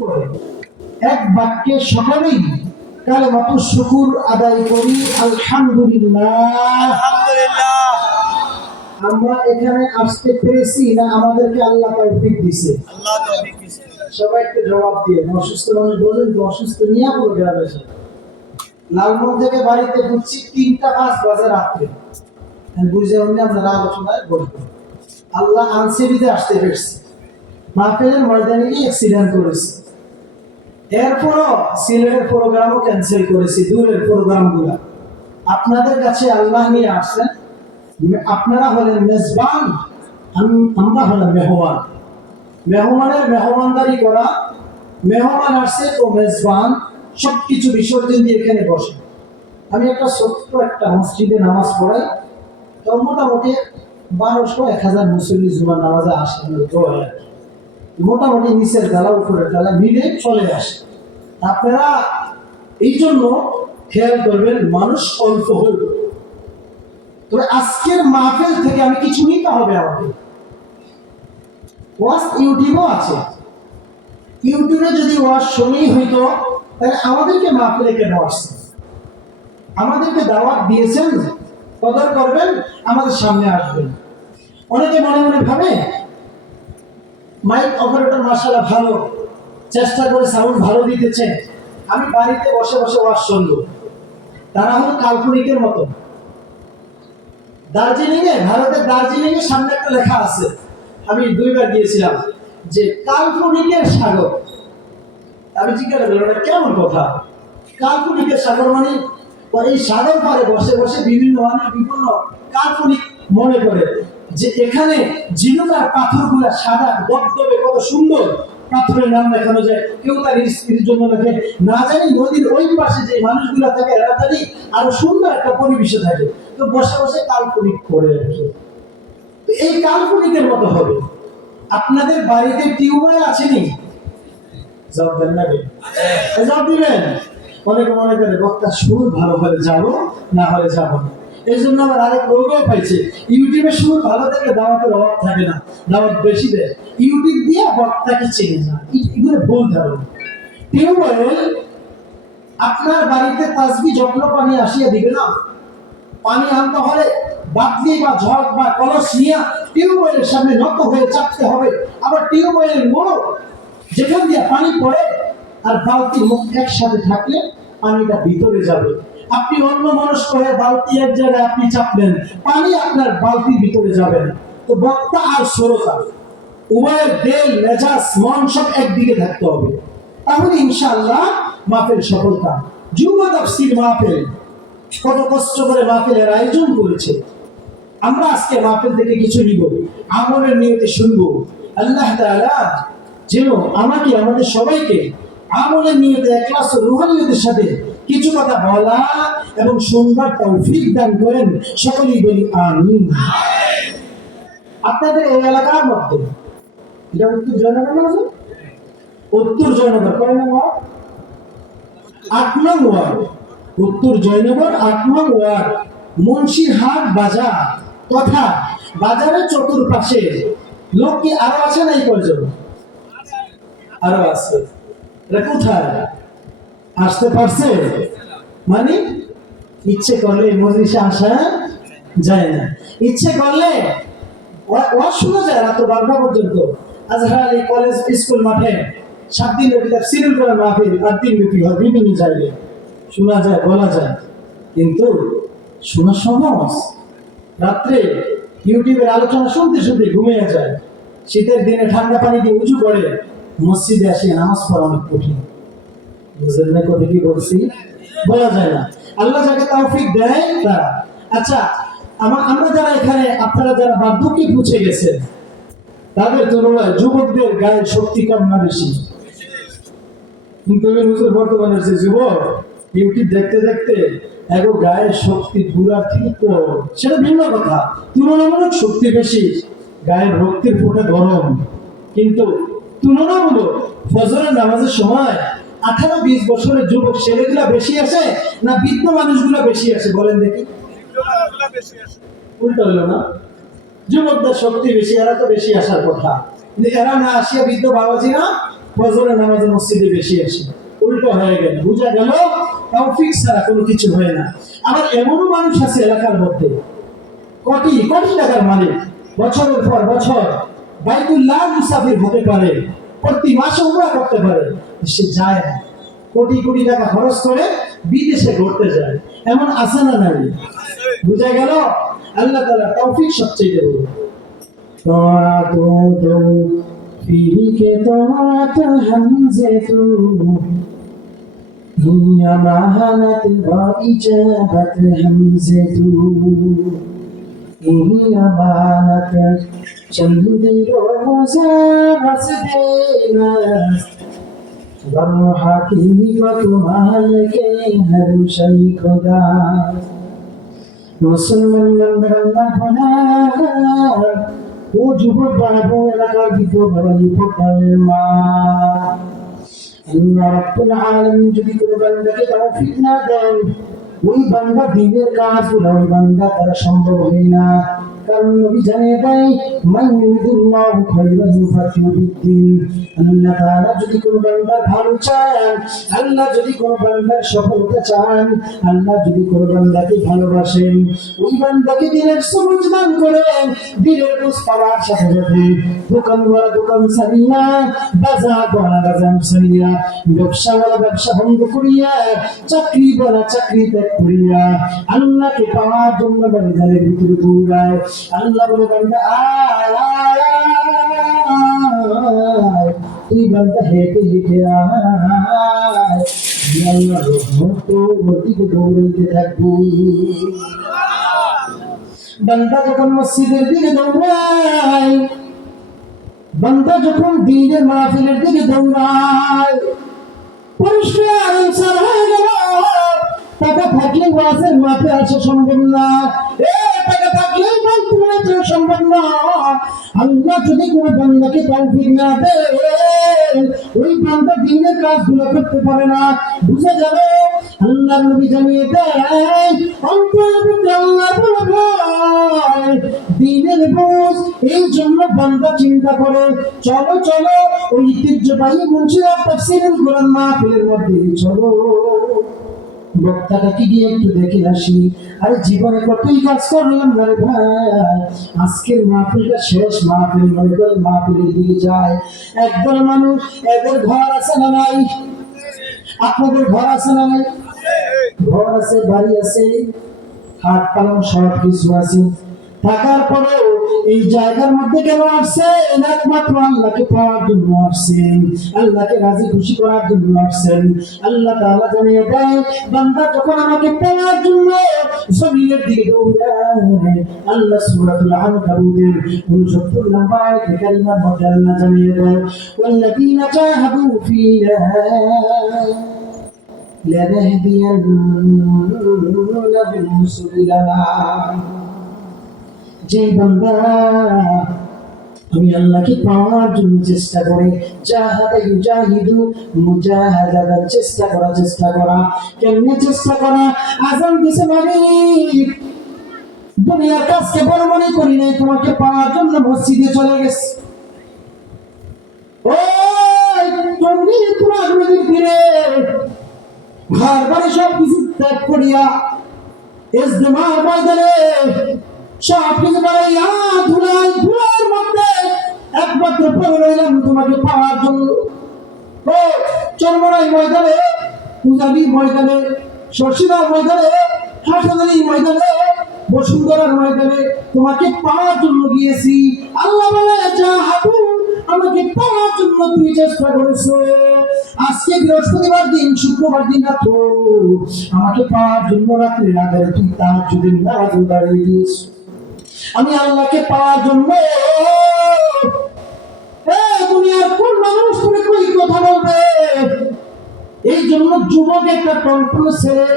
করে এক বাক্যে সকলেই কালেমাতুশ শুকুর আদায় করি আলহামদুলিল্লাহ। আলহামদুলিল্লাহ। আমরা এখানে আসতে পেরেছি না আমাদেরকে আল্লাহ তৌফিক দিয়েছে? আল্লাহ তৌফিক দিয়েছে। সবাই একটু জবাব দিয়ে। অসুস্থ মানুষ বলেন তো, অসুস্থ নিয়ে পুরো গ্রামে এসে লালমোহন থেকে বাড়িতে ঢুকছি 3:05 বাজে রাত্রে। বুঝে উনি আপনারা আলোচনায় বলবেন আল্লাহ আনসেবিতে আসতে পেরেছি। মাহফিলের ময়দানে গিয়ে অ্যাক্সিডেন্ট করেছি, এরপরও সিলেটের প্রোগ্রামও ক্যান্সেল করেছি, দূরের প্রোগ্রামগুলো আপনাদের কাছে আল্লাহ নিয়ে আসছেন। আপনারা হলেন মেজবান, আমরা হলাম মেহমান। মেহমানের মেহমানদারি করা, মেহমান আসছে তো মেজবান সবকিছু বিসর্জন দিয়ে এখানে বসে। আমি একটা ছোট্ট একটা মসজিদে নামাজ পড়াই, তো মোটামুটি 1200-1000 মুসল্লি জুমার নামাজে আসে। মোটামুটি নিচের ডালা উপরের ডালা মিলে চলে আসে। আপনারা এই জন্য খেয়াল করবেন মানুষ অল্প হোক, তবে আজকের মাহফিল থেকে আমি কিছু নিতে হবে। আমাকে ওয়াজ ইউটিউবও আছে, ইউটিউবে যদি ওয়াজ শুনি হইতো তাহলে আমাদেরকে মাহফিলে কেন আসছে? আমাদেরকে দাওয়াত দিয়েছেন, কদর করবেন, আমাদের সামনে আসবেন। অনেকে মনে মনে ভাবে মাইক অপারেটর মাশাআল্লাহ ভালো, চেষ্টা করে সাউন্ড ভালো দিতেছে, আমি বাড়িতে বসে বসে ওয়াজ শুনবো। তারা হলো কাল্পনিকের মতো। দার্জিলিংয়ে, ভারতের দার্জিলিংয়ের সামনে একটা লেখা আছে, আমি 2বার গিয়েছিলাম, যে কাল্পনিকের সাগর। আমি জিজ্ঞাসা করলাম এটা কেমন কথা? কাল্পনিকের সাগর মানে এই সাগর পারে বসে বসে বিভিন্ন মানুষ বিভিন্ন কাল্পনিক মনে করে যে এখানে ঝিনুকার পাথরগুলা সাদা দবদবে কত সুন্দর, পাথরের নাম লেখানো যায়। কেউ তার স্ত্রীর জন্য লেখে, না জানি নদীর ওই পাশে যে মানুষগুলা থাকে এরা জানি আরো সুন্দর একটা পরিবেশে থাকে, তো বসে বসে কাল্পনিক করে রাখে। এই কাল্পনিকের মতো হবে। আপনাদের বাড়িতে টিউবওয়েল আসেনি? জবাব দেন না, জবাব দিবেন। অনেকে মনে করে বক্তা সুর ভালো হলে যাবো, না হলে যাবো না। এই জন্য আমার আরেক রোগও পাইছে, ইউটিউবে সুর ভালো থেকে দাওয়াতের অভাব থাকে না, দাওয়াত বেশি দেয়, ইউটিউব দিয়ে বক্তাকে চেনে না। এগুলো ভুল ধারণা। টিউবওয়েল আপনার বাড়িতে তাসবি যত্ন পানি আসিয়া দিবে না। পানি আনতে হলে বাতলি বা ঝড় বা কলস নিয়ে টিউবওয়েলের সামনে নত হয়ে চাপতে হবে। আবার টিউবওয়েলের মোড় যেখান দিয়ে পানি পড়ে আর বালতির মুখ একসাথে থাকলে পানিটা ভিতরে যাবে। আপনি অন্য মানুষ করে বালতি এক জায়গায় আপনি চাপলেন, পানি আপনার বালতির ভিতরে যাবে না। তো বক্তা আর শ্রোতা উভয়ের দেল মেজাজ মন সব একদিকে থাকতে হবে, তাহলে ইনশাআল্লাহ মাহফিল সফলতা। যুব তাফসীর মাহফিল কত কষ্ট করে মাহফিলের আয়োজন করেছে। আমরা আজকে মাহফিল থেকে কিছু নিব, আমলের নিয়তে শুনবো। আল্লাহ তাআলা যেন আমাকে আমাদের সবাইকে আমলের নিয়তে ইখলাস ও রুহানিয়তের সাথে কিছু কথা বলা এবং শুনবার তৌফিক দান করেন। সকলেই বলি আমিন। আপনাদের এই এলাকার মধ্যে এটা উত্তর জয়নগর আছে, উত্তর জয়নগর কয় নং ওয়ার্ড? 8 নং ওয়ার্ড। উত্তর জয়নগর 8 নং ওয়ার্ড মুন্সিরহাট বাজার তথা বাজারের চতুর্পাশে লোক কি আরো আছে না? এই পর্যন্ত আরো আছে। এটা কোথায় আসতে পারছে? মানে ইচ্ছে করলে মজলিসে আসা যায় না, ইচ্ছে করলে ওয়াজ শোনা যায় রাত 12টা পর্যন্ত। আজহার আলী কলেজ স্কুল মাঠে 7 দিন ব্যাপী তাফসীরুল কোরআন মাহফিল 8 দিন ব্যাপী হয়, বিভিন্ন জায়গায় শোনা যায়, বলা যায়, কিন্তু শোনা সহজ। রাত্রে ইউটিউবের আলোচনা শুনতে শুনতে ঘুমিয়ে যায়। শীতের দিনে ঠান্ডা পানি দিয়ে উঁচু করে মসজিদে আসি নামাজ পড়া অনেক কঠিন। বুঝলেন না কথা কি বলছি? বলা যায় না। আল্লাহ যাকে তৌফিক দেয় তারা। আচ্ছা, আমরা যারা এখানে, আপনারা যারা বার্ধক্যে পৌঁছে গেছেন, তাদের তুলনায় যুবকদের গায়ের শক্তি কম না বেশি? কিন্তু বর্তমানের যে যুবক ইউটিউব দেখতে দেখতে এগো গায়ের শক্তি পুরার থেকে কম, সেটা ভিন্ন কথা। তুলনামূলক শক্তি বেশি, গায়ের রক্তের ফোঁটা গরম। কিন্তু তুলনামূলক ফজরের নামাজের সময় 18-20 বছরের যুবক ছেলেগুলা বেশি আসে না বৃদ্ধ মানুষগুলা বেশি আসে? বলেন দেখি। উল্টো হলো না? যুবকদের শক্তি বেশি, এরা তো বেশি আসার কথা, কিন্তু এরা না আসিয়া বৃদ্ধ বাবাজিরা ফজরের নামাজে মসজিদে বেশি আসে, উল্টো হয়ে গেল। বুঝা গেল তৌফিক ছাড়া কোনো কিছু হয় না। আবার এমনও মানুষ আছে এলাকার মধ্যে কোটি কোটি টাকার মালিক, বছরের পর বছর বাইতুল্লাহ মুসাফির হতে পারে, প্রতি মাসে উমরা করতে পারে, সে যায় না। কোটি কোটি টাকা খরচ করে বিদেশে ঘুরতে যায়, এমন আছে না নাই? বুঝা গেল? আল্লাহ তাআলা তৌফিক সবচেয়ে বড়। তোরা ফিকে তোরা হামজে তু হিয়া মাহানাত বা ইজাবাত হামজে তু হিয়া মাহানাত চন্দি রোজা রাসদেনা गर हकीकत माल के हर शई खुदा मुसलमान बना ও যুবক বাড়াবো এলাকার ভিতর বড়ই ফোটালমা আল্লাহ রাব্বুল আলামিন যদি কোনো বান্দাকে তৌফিক না দেন, ওই বান্দা দিনের কাজগুলো ওই বান্দা তারা সম্ভব হয় না। কারণ নবী জানিয়ে দেয়, মান ইউরিদুল্লাহু খায়রান ইউফাকিহু ফিদ্দীন। আল্লাহ তাআলা যদি কোনো বান্দার ভালো চান, আল্লাহ যদি কোনো বান্দার সফলতা চান, আল্লাহ যদি কোনো বান্দাকে ভালোবাসেন, ওই বান্দাকে দিনের সবুজ দান করেন। দিনের বুঝ পাওয়ার সাথে সাথে দোকানওয়ালা দোকান ছাড়িয়া, বাজারওয়ালা বাজার ছাড়িয়া, ব্যবসাওয়ালা ব্যবসা বন্ধ করিয়া, চাকরিওয়ালা চাকরি ত্যাগ করিয়া আল্লাহকে পাওয়ার জন্য বাজারের ভিতরে দৌড়ায়। আল্লাহ বলে, বান্দা আয় আয় আয়, তুই বান্দা হেঁটে হেঁটে আয়, আল্লাহ রহমত ওর দিকে দৌড়াইতে থাকবি। বান্দা যখন মসজিদের দিকে দৌড়ায়, বান্দা যখন দিনের মাহফিলের দিকে দৌড়ায়, পরিষ্কার ইনসান হয়ে গেল। টাকা থাকলে ওয়াজের মাঠে আসা সম্ভব না, টাকা থাকলে বলতে সম্ভব না। আল্লাহ যদি কোনো বান্দাকে তৌফিক না দেয়, ওই বান্দা দিনের কাজগুলো করতে পারে না। বুঝে যাবে আল্লাহ নবী জানিয়ে দেয়, অন্তর্ভুক্ত আল্লাহ বলে ভয়, দিনের বোঝ। এই জন্য বান্দা চিন্তা করে, চলো চলো ওই ঐতিহ্যবাহী মুন্সিরাত তাফসীরুল কোরআন মাহফিলের মধ্যে চলো, বক্তাটাকে গিয়ে একটু দেখে আসি। আরে জীবনে কতই কাজ করলাম রে ভাই, আজকের মাহফিলটা শেষ মাহফিল মনে করে মাহফিলের দিকে যায়। একদল মানুষ, এদের ঘর আছে না নাই? আপনাদের ঘর আছে না নাই? ঘর আছে, বাড়ি আছে, হাট পালং সব কিছু আছে, থাকার পরেও এই জায়গার মধ্যে কেন আসছেন? একমাত্র আল্লাহকে পাওয়ার জন্য আসছেন, আল্লাহকে রাজি খুশি করার জন্য আসছেন। আল্লাহ তাআলা জানিয়ে দেয়, বান্দা যখন আমাকে পাওয়ার জন্য জমিনের দিকে দৌড়ায়, আল্লাহ সূরাতুল আনকাবুতের 69 নম্বর আয়াতে কারিমার মধ্যে আল্লাহ জানিয়ে দেয়, ওয়াল্লাযীনা জাহাদু ফীনা লানাহদিয়ান্নাহুম সুবুলানা। যে বান্দা আমি আল্লাহকে পাওয়ার জন্য চেষ্টা করে, জাহাদা ইউজাহিদু মুজাহাদাতান, চেষ্টা করা। কেমনে চেষ্টা করা? আযান দিছে মাগরিব, দুনিয়ার কাজকে বড় মনে করি নাই, তোমাকে পাওয়ার জন্য মসজিদে চলে গেছে। ওই তুমি তোমার নদীর তীরে ঘর বাড়ি সব কিছু ত্যাগ করিয়া ইজতেমার ময়দানে সব কিছু বাড়াইয়া ধুলার মধ্যে একমাত্র পড়ে রইলাম তোমাকে পাওয়ার জন্য। ও চরমরাই ময়দানে, পূজারীর ময়দানে, শশীদার ময়দানে, হাসনারীর ময়দানে, বসুন্ধরার ময়দানে তোমাকে পাওয়ার জন্য গিয়েছি। আল্লাহ বলে, যা হাবু আমাকে পাওয়ার জন্য তুমি চেষ্টা করেছো। আজকে বৃহস্পতিবার দিন, শুক্রবার দিন রাত্র আমাকে পাওয়ার জন্য রাত্রে রাতের তুই তাহাজ্জুদের নামাজে দাঁড়িয়ে দিয়েছো। আমি আল্লাহকে পাওয়ার জন্য দুনিয়ার কোন মানুষ তুমি কই কথা বলবে? এই জন্য যুবক একটা টনটন ছেলে,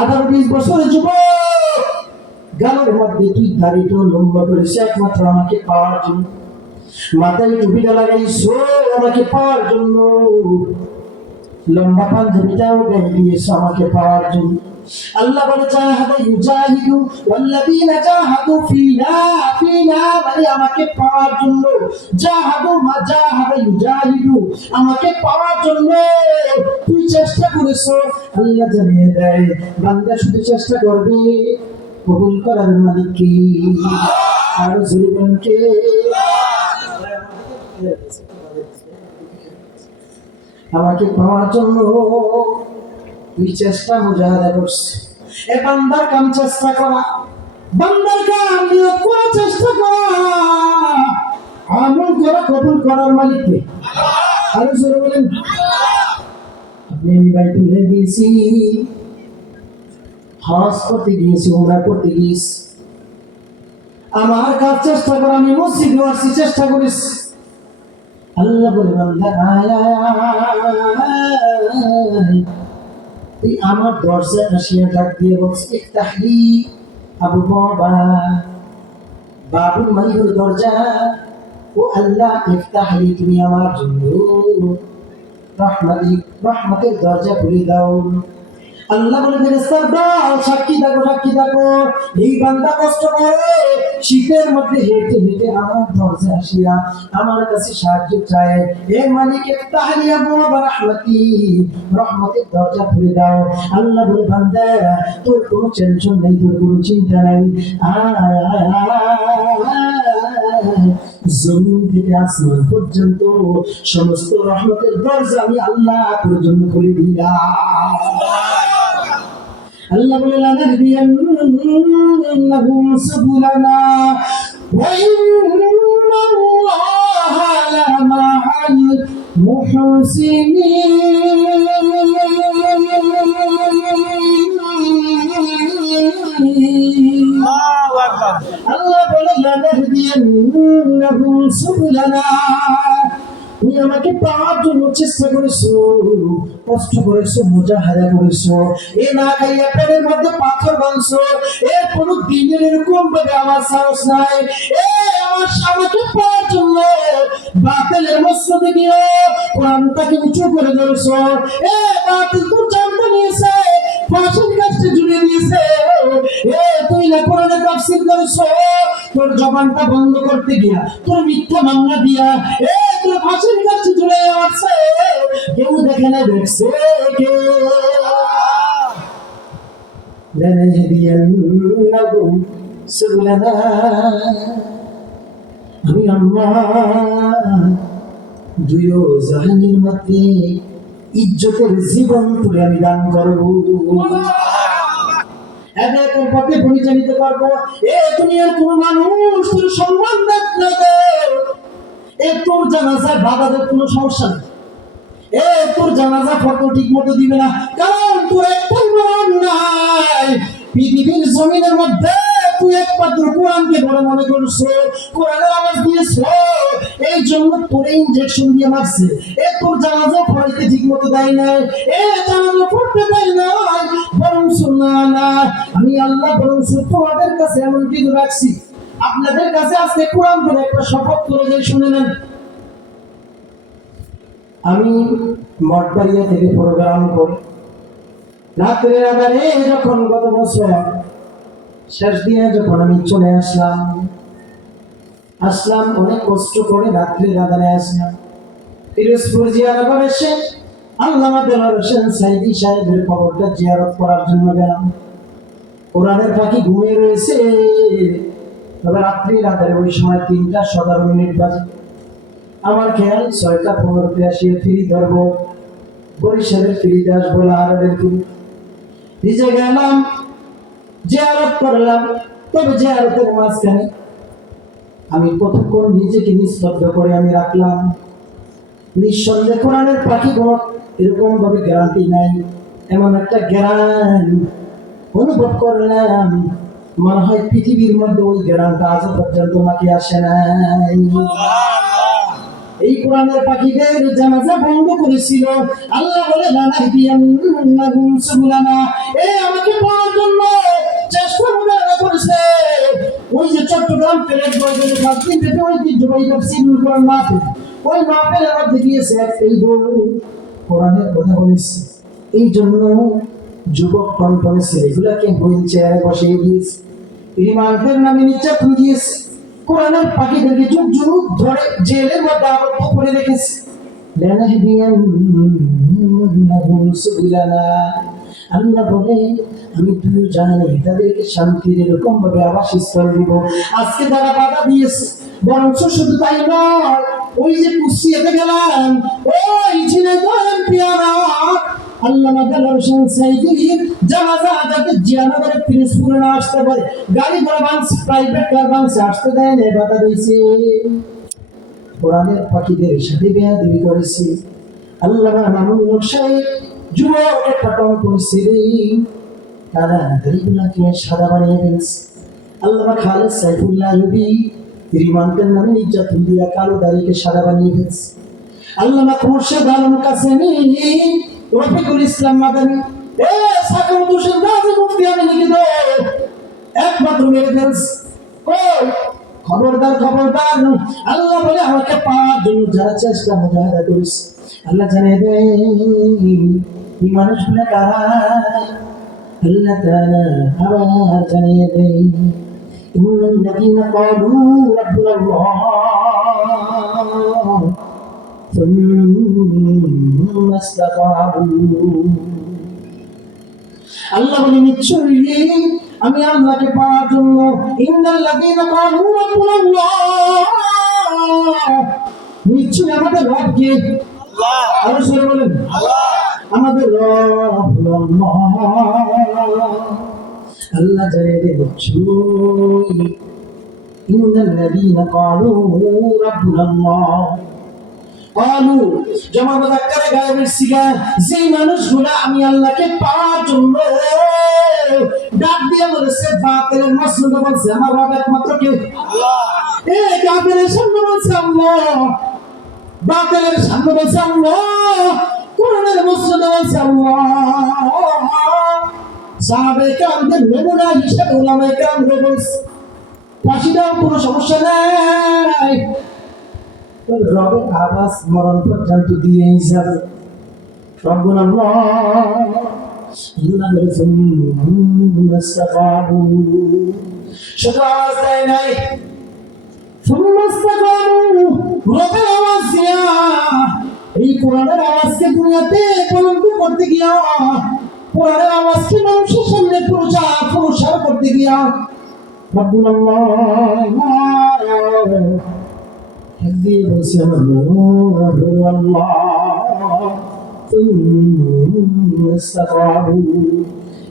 18-20 বছরের যুবক, গালের মধ্যে তুই দাড়িটা লম্বা করেছে একমাত্র আমাকে পাওয়ার জন্য, মাথায় টুপিটা লাগাইছো আমাকে পাওয়ার জন্য, লম্বা পাঞ্জাবিটাও গায়ে দিয়েছো আমাকে পাওয়ার জন্য। আল্লাহ বলে জাহাদা ইউজাহিদু ওয়াল্লাযীনা জাহাদু ফিনা মানে আমাকে পাওয়ার জন্য জাহাদা ইউজাহিদু আমাকে পাওয়ার জন্য তুই চেষ্টা করেছো। আল্লাহ জানিয়ে দেয় বান্দা শুধু চেষ্টা করবে, কবুল করার মালিক কে? আর জুলুমকে আমাকে পাওয়ার জন্য তুই চেষ্টা মুজাহাদা করছিস। এ বান্দার কাম চেষ্টা করা, বান্দার কাম নিয়ত করা, চেষ্টা করা, আমল করা, কবুল করার মালিক কে? আর জোরে বলেন। আপনি আমি বাইতুল্লাহ গিয়েছি, হজ করতে গিয়েছি, উমরা করতে গিয়েছি, আমার কাজ চেষ্টা করা, আমি মসজিদে আসছি, চেষ্টা করিস। আল্লাহ বলে বান্দা তুই আমার দরজায় আসিয়া ডাক দিয়ে বলছিস ইফতাহলি আবু বাবা, বাবুর মালিক হলো দরজা। ও আল্লাহ ইফতাহলি, তুমি আমার জন্য রহমতের দরজা খুলে দাও। আল্লাহ বলে ফেরেশতার দাও সাক্ষী থাকো, সাক্ষী থাকো। এই বান্দা কষ্ট করে শীতের মধ্যে হেঁটে হেঁটে আমার দরজা আসিয়া আমার কাছে সাহায্য চায়। হে মালিক ইফতাহলি আবওয়াব রাহমাতি, রহমতের দরজা খুলে দাও। আল্লাহ বলে বান্দা তোর কোনো টেনশন নেই, তোর কোনো চিন্তা নেই। জমিন থেকে আসমান পর্যন্ত সমস্ত রহমতের দরজা আমি আল্লাহ তোর জন্য খুলে দিলাম। আল্লাহ বলে লানাহদিয়ান্নাহুম সুবুলানা ওয়া ইন্নাল্লাহা লামাআল মুহসিনিন। আল্লাহ বলে লানাহদিয়ান্নাহুম সুবুলানা, তুমি আমাকে পাওয়ার জন্য চেষ্টা করেছো, কষ্ট করেছো, মুজাহাদা করেছো, এ না খাইয়া পেটের মধ্যে পাথর বাঁধছো, এর কোনো দিনের এরকম ভাবে আমার সাহস নাই। এ আমার আমাকে পাওয়ার জন্য বাতিলের মসজিদে গিয়ে কোরআনটাকে উঁচু করে ধরেছো। এ বাতিল তোর জানতে নিয়েছে, ফাঁসির কাছে জুড়ে দিয়েছে। এ তুই না কোরআনে তাফসীর করেছো, তোর জবানটা বন্ধ করতে গিয়া তোর মিথ্যা মামলা দিয়া এ তোর ফাঁসির কাছে জুড়ে আছে। কেউ দেখে না, দেখছে কে? লানাহদিয়ান্নাহুম সুবুলানা, আমি আল্লাহ দুই জাহানের মধ্যে ইজ্জতের জীবন তুলে আমি দান করবো, এদের পথে পরিচালিত করবো। এ দুনিয়ার কোন মানুষ তোর সম্মান দেখলে এ তোর জানাজায় বাধাদের কোনো সমস্যা নেই। এ তোর জানাজা ফটো ঠিক মতো দিবে না, কারণ তোর একটাই মন নাই। পৃথিবীর জমিনের মধ্যে তুই একমাত্র কোরআনকে বড় মনে করছো, কোরআনের আওয়াজ দিয়েছো, এই জন্য তোর ইনজেকশন দিয়ে মারছে। এ তোর জানাজা পড়াইতে ঠিক মতো দেয় নাই, এ জানাজা পড়তে দেয় নাই। বরং না আমি আল্লাহ বরং তোমাদের কাছে এমন কিছু রাখছি, আপনাদের কাছে আজকে কোরআন ধরে একটা শপথ করে যাই, শুনে নেন। আমি মঠবাড়িয়া থেকে প্রোগ্রাম করি, রাত্রের আধারে যখন গত বছর শেষ দিনে যখন আমি চলে আসলাম অনেক কষ্ট করে রাত্রের আধারে আসলাম। পিরোজপুর জিয়ারত এসে আল্লামা দেলোয়ার হোসেন সাইদি সাহেবের কবরটা জিয়ারত করার জন্য গেলাম। কোরআনের পাখি ঘুমিয়ে রয়েছে, তবে রাত্রির আধারে ওই সময় 3:17 বাজে। আমার খেয়াল 6:15 আসিয়ে ফিরি ধরবো, বরিশালের ফিরিতে আসবো, লাহারের ফিরি। নিজে গেলাম, জিয়ারত করলাম। তবে জিয়ারতের মাঝখানে আমি কতক্ষণ নিজেকে নিস্তব্ধ করে আমি রাখলাম। নিঃসন্দেহে কোরআনের পাখি কোনো এরকম ভাবে গ্যারান্টি নাই, এমন একটা জ্ঞান অনুভব করলাম, মনে হয় পৃথিবীর মধ্যে ওই জ্ঞানটা আজ পর্যন্ত নাকি আসে নাই। এই কোরআনের পাখিদের জানাজা বন্ধ করেছিল। আল্লাহ বলে লানাহদিয়ান্নাহুম সুবুলানা, এ আমাকে পাওয়ার জন্য চেষ্টা করেছে। ওই যে চট্টগ্রাম প্লেট বয়সের 5 দিন থেকে ঐতিহ্যবাহী তাফসীরুল কোরআন মাহফিল, ওই মাহফিলের মধ্যে গিয়েছে একটাই বড় কোরআনের কথা বলেছে। এই জন্য যুবক টনটনে ছেলেগুলাকে হুইল চেয়ারে বসিয়ে দিয়েছে, রিমান্ডের নামে নির্যাতন দিয়েছে, কোরআনের পাখিদেরকে যুগ যুগ ধরে জেলের মধ্যে আবদ্ধ করে রেখেছে। আল্লাহ বলে আমি তুই জানি তাদেরকে শান্তির এরকম ভাবে আবাসস্থল দিব। আজকে যারা বাধা দিয়েছে, বরঞ্চ শুধু তাই নয়, ওই যে কুষ্টিয়াতে গেলাম, ওই ঝিনাইদহ পেয়ারা আল্লামা দেলোয়ার হোসেন সাইদির জানাজা যাতে জিয়ানগরের পিরোজপুরে না আসতে পারে, গাড়ি ঘোড়া ভাঙছে, প্রাইভেট কার ভাঙছে, আসতে দেয় না, বাধা দিয়েছে। কোরআনের পাখিদের সাথে বেয়াদবি করেছে। আল্লামা মামুন হক সাহেব যুবক একটা টন করেছে রে, তারা গাড়িগুলাকে সাদা বানিয়ে ফেলছে। আল্লামা খালেদ সাইফুল্লাহ আইয়ুবী রিমান্ডের নামে নির্যাতন দিয়া কালো দাড়িকে সাদা বানিয়ে ফেলছে। আল্লামা খুরশেদ আলম কাসেমি, রফিকুল ইসলাম মাদানী, সাকিব হোসেন গাজী মুফতি আমি লিখিত একমাত্র মেরে ফেলছে। খবরদার খবরদার, আল্লাহ বলে আমাকে পাওয়ার জন্য যারা চেষ্টা মুজাহাদা করিস, আল্লাহ জানিয়ে দেয় এই মানুষগুলো কারা। আল্লাহ তাআলা আবার জানিয়ে দেয় ইন্নাল্লাযীনা ক্বালু রাব্বুনাল্লাহ সুম্মা ইসতাকামু। আল্লাহ বলে নিশ্চয়ই আমি আল্লাহকে পাওয়ার জন্য ইন্নাল্লাযীনা ক্বালু রাব্বুনাল্লাহ, নিশ্চয়ই আমাদের রব কে? আল্লাহ। আরো সরে বলেন আল্লাহ। আমাদের রব হলো আল্লাহ। আল্লাহ জানে রে নিশ্চয়ই ইন্নাল্লাযীনা ক্বালু রাব্বুনাল্লাহ, ক্বালু জামা মুযাক্কারে গায়েবের সিগা, যেই মানুষগুলা আমি আল্লাহকে পাওয়ার জন্য ডাক দিয়ে বলেছে, বাতিলের মাসলুকে বলছে আমার রব একমাত্র কে? আল্লাহ। কাফিরের সামনে বলছে আল্লাহ, বাতিলের সামনে বলছে আল্লাহ, কোরআনের মসজিদে বলছে আল্লাহ। সাহাবায়ে কেরামদের নমুনা হিসেবে উলামায়ে কেরামরা বলছে ফাঁসি দাও, কোনো সমস্যা নাই, রবের আওয়াজ মরণ পর্যন্ত দিয়েই যাবে। রব্বুল আল্লাহ আল্লাহ বলেছেন মুস্তাকাবু, শুধু আওয়াজ দেয় নাই, মুস্তাকাবু রবের আওয়াজ দিয়া এই কোরআনের আওয়াজকে দুনিয়াতে কলঙ্ক করতে গিয়া, কোরআনের আওয়াজকে মানুষের সামনে প্রচার করতে গিয়া রব্বুল আল্লাহ একদিন বলছি আমার রব্বুল আল্লাহ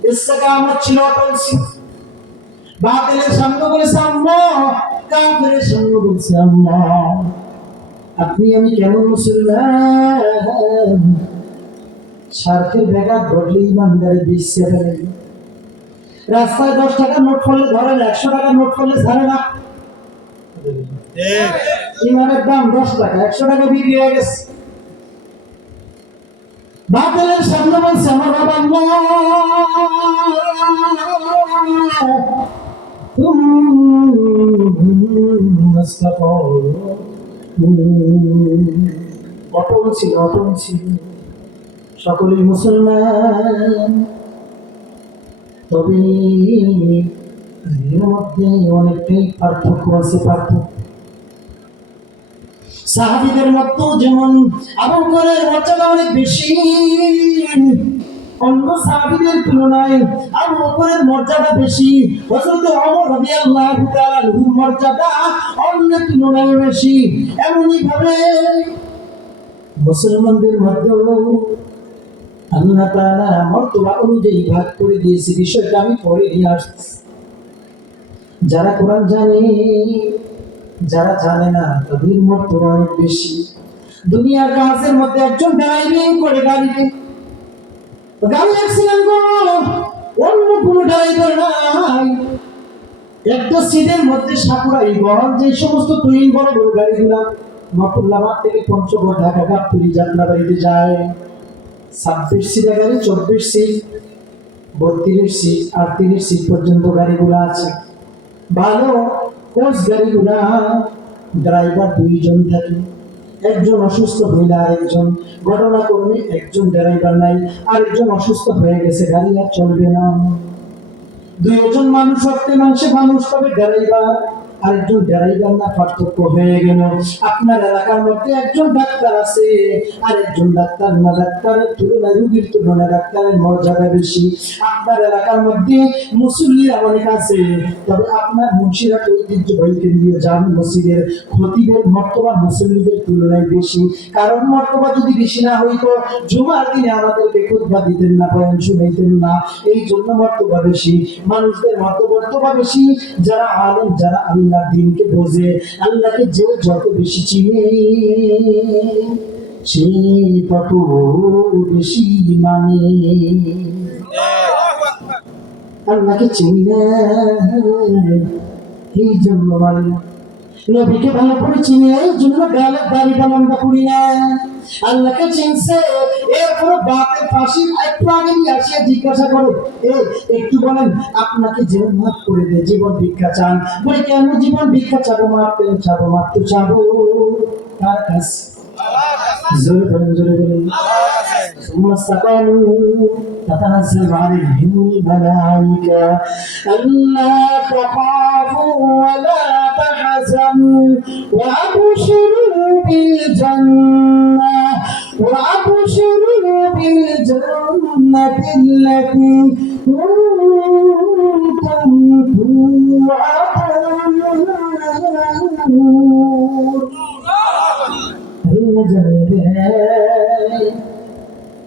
ইস্তেকামত ছিল অটল ছিল। বাতিলের সামনে বলেছে আল্লাহ, কাফিরের সামনে বলছে আল্লাহ। আপনি আমি কেমন মুসলমান, স্বার্থের ব্যাঘাত ঘটলে ইমানদারি বিশ্বে ফেলে। রাস্তায় 10 টাকার নোট ফেললে ধরেন, 100 টাকার নোট ফেললে ছাড়ে না। ইমানের দাম 10 টাকা, 100 টাকা বিক্রি হয়ে গেছে। বাতিলের সামনে বলছে আমার বাবা অটল ছিল, অটল ছিল, সকলেই মুসলমান। তবে এর মধ্যে অনেকটাই পার্থক্য আছে, পার্থক্য। সাহাবীদের মধ্যে যেমন আবু বকরের মর্যাদা অনেক বেশি, অন্য সাহাবীদের তুলনায় আবু বকরের মর্যাদা বেশি। হযরত ওমর রাদিয়াল্লাহু তাআলা আনহুর মর্যাদা অন্যের তুলনায় বেশি। এমনই ভাবে মুসলমানদের মধ্যে আল্লাহ তাআলা মর্তবা অনুযায়ী ভাগ করে দিয়েছে। বিষয়টা আমি পরে নিয়ে আসছি। যারা কোরআন জানে, যারা জানে না তাদের মর্তবা অনেক বেশি। দুনিয়ার কাজের মধ্যে একজন ড্রাইভিং করে গাড়ি অ্যাক্সিডেন্ট করলো, অন্য কোনো ড্রাইভার নাই, একটা সিটের মধ্যে সাকুরাই বহন। যে সমস্ত তুইন বড় বড় গাড়িগুলা মতুল্লাবাদ থেকে পঞ্চগড়, ঢাকা, গাবতলী, যাত্রাবাড়িতে যায়, 26 সিটের গাড়ি, 24 সিট, 32 সিট, 38 সিট পর্যন্ত গাড়িগুলো আছে। ভালো কোচ গাড়িগুলা ড্রাইভার 2 জন থাকে, একজন অসুস্থ হইলে আরেকজন ঘটনাক্রমে একজন ড্রাইভার নাই, আরেকজন অসুস্থ হয়ে গেছে, গাড়ি আর চলবে না। দুইজন মানুষ রক্তে মাংসে মানুষ, তবে ড্রাইভার আরেকজন ড্রাইভার না, পার্থক্য হয়ে গেল। আপনার এলাকার মধ্যে একজন ডাক্তার আছে, আরেকজন ডাক্তার না, ডাক্তারের তুলনায় রোগীর তুলনায় ডাক্তারের মর্যাদা বেশি। আপনার এলাকার মধ্যে মুসল্লিরা অনেক আছে, তবে আপনার মুন্সিরহাট ঐতিহ্যবাহী কেন্দ্রীয় জামে মসজিদের খতিবের মর্তবা মুসল্লিদের তুলনায় বেশি। কারণ মর্তবা যদি বেশি না হইতো জুমার দিনে আমাদেরকে খুতবা দিতেন না, বয়ান শুনাইতেন না, এই জন্য মর্তবা বেশি। মানুষদের মর্তবা বেশি যারা আলেম, যারা আল্লাহর দ্বীনকে বোঝে, আল্লাহকে যে যত বেশি চিনে সে তত বেশি মানে। আল্লাহকে চিনি না এই জন্য মানে, নবীকে ভালো করে চিনি এই জন্য গালের দাড়িটা লম্বা করি না। আল্লাহকে চিনছে, এরপর বাপের ফাঁসির একটু আগে নিয়ে আসিয়া জিজ্ঞাসা করো, একটু বলেন আপনাকে জীবন মাফ করে দে, জীবন ভিক্ষা চান। বলে কেন জীবন ভিক্ষা চাবো, মাফ কেন চাবো, মাফ তো চাবো কার কাছে? জোরে বলেন, জোরে বলেন। ثم استقاموا تتنزل عليهم الملائكة ألا تخافوا ولا تحزنوا وأبشروا بالجنة التي كنتم توعدون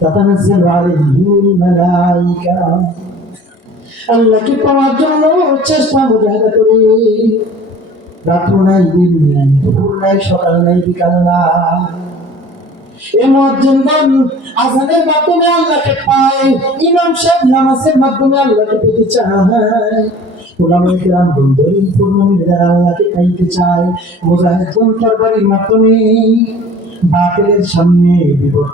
تتنزل عليهم الملائكة আল্লাহকে পাওয়ার জন্য চেষ্টা মুজাহিদা করি। রাত্র নাই, দিন নাই, দুপুর নাই, সকাল নাই, বিকাল নাই। এই মুয়াজ্জিনগণ আযানের মাধ্যমে আল্লাহকে পায়, ইমাম সাহেব নামাজের মাধ্যমে আল্লাহকে পেতে চায়, উলামায়ে কেরাম দলিল প্রমাণের দ্বারা আল্লাহকে পাইতে চায়, মুজাহিদগণ তরবারির মাধ্যমে বাতিলের সামনে বিবর্তন